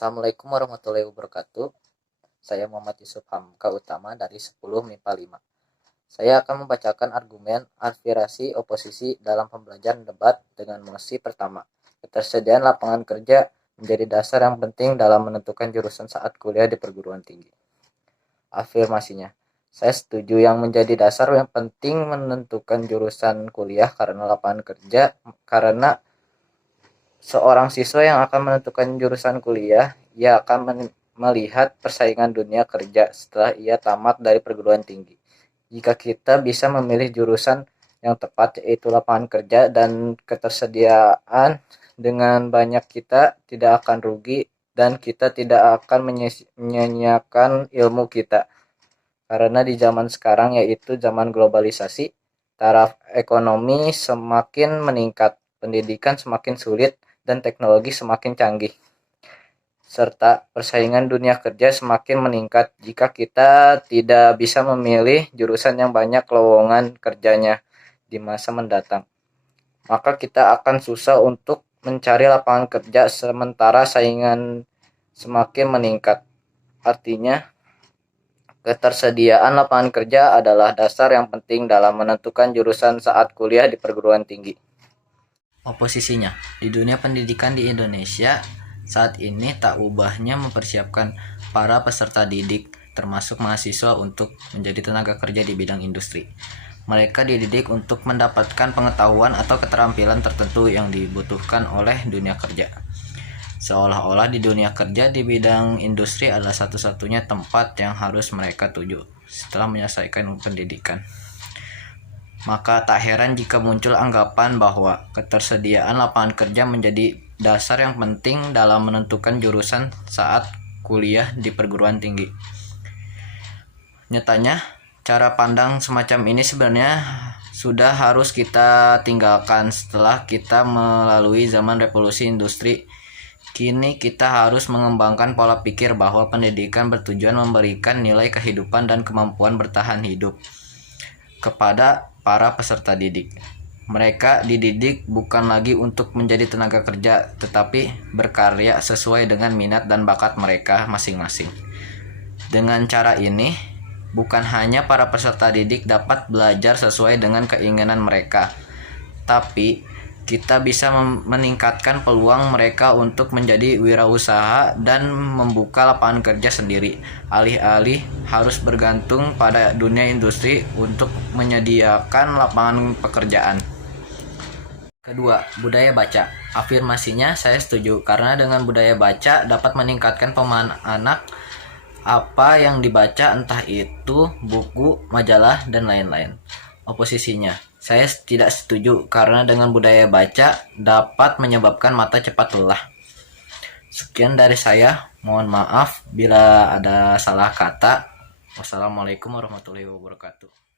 Assalamualaikum warahmatullahi wabarakatuh. Saya Muhammad Yusuf Hamka Utama dari 10 MIPA 5. Saya akan membacakan argumen aspirasi oposisi dalam pembelajaran debat dengan mosi pertama. Ketersediaan lapangan kerja menjadi dasar yang penting dalam menentukan jurusan saat kuliah di perguruan tinggi. Afirmasinya, saya setuju yang menjadi dasar yang penting menentukan jurusan kuliah karena lapangan kerja, karena seorang siswa yang akan menentukan jurusan kuliah, ia akan melihat persaingan dunia kerja setelah ia tamat dari perguruan tinggi. Jika kita bisa memilih jurusan yang tepat, yaitu lapangan kerja dan ketersediaan dengan banyak, kita tidak akan rugi dan kita tidak akan menyia-nyiakan ilmu kita. Karena di zaman sekarang, yaitu zaman globalisasi, taraf ekonomi semakin meningkat, pendidikan semakin sulit, dan teknologi semakin canggih, serta persaingan dunia kerja semakin meningkat. Jika kita tidak bisa memilih jurusan yang banyak lowongan kerjanya di masa mendatang, maka kita akan susah untuk mencari lapangan kerja sementara saingan semakin meningkat. Artinya, ketersediaan lapangan kerja adalah dasar yang penting dalam menentukan jurusan saat kuliah di perguruan tinggi. Oposisinya, di dunia pendidikan di Indonesia saat ini tak ubahnya mempersiapkan para peserta didik termasuk mahasiswa untuk menjadi tenaga kerja di bidang industri. Mereka dididik untuk mendapatkan pengetahuan atau keterampilan tertentu yang dibutuhkan oleh dunia kerja. Seolah-olah di dunia kerja di bidang industri adalah satu-satunya tempat yang harus mereka tuju setelah menyelesaikan pendidikan. Maka tak heran jika muncul anggapan bahwa ketersediaan lapangan kerja menjadi dasar yang penting dalam menentukan jurusan saat kuliah di perguruan tinggi. Nyatanya, cara pandang semacam ini sebenarnya sudah harus kita tinggalkan setelah kita melalui zaman revolusi industri. Kini kita harus mengembangkan pola pikir bahwa pendidikan bertujuan memberikan nilai kehidupan dan kemampuan bertahan hidup kepada para peserta didik. Mereka dididik bukan lagi untuk menjadi tenaga kerja, tetapi berkarya sesuai dengan minat dan bakat mereka masing-masing. Dengan cara ini, bukan hanya para peserta didik dapat belajar sesuai dengan keinginan mereka, tapi kita bisa meningkatkan peluang mereka untuk menjadi wirausaha dan membuka lapangan kerja sendiri, alih-alih harus bergantung pada dunia industri untuk menyediakan lapangan pekerjaan. Kedua, budaya baca. Afirmasinya saya setuju, karena dengan budaya baca dapat meningkatkan pemahaman anak apa yang dibaca, entah itu buku, majalah, dan lain-lain. Oposisinya, saya tidak setuju karena dengan budaya baca dapat menyebabkan mata cepat lelah. Sekian dari saya, mohon maaf bila ada salah kata. Wassalamualaikum warahmatullahi wabarakatuh.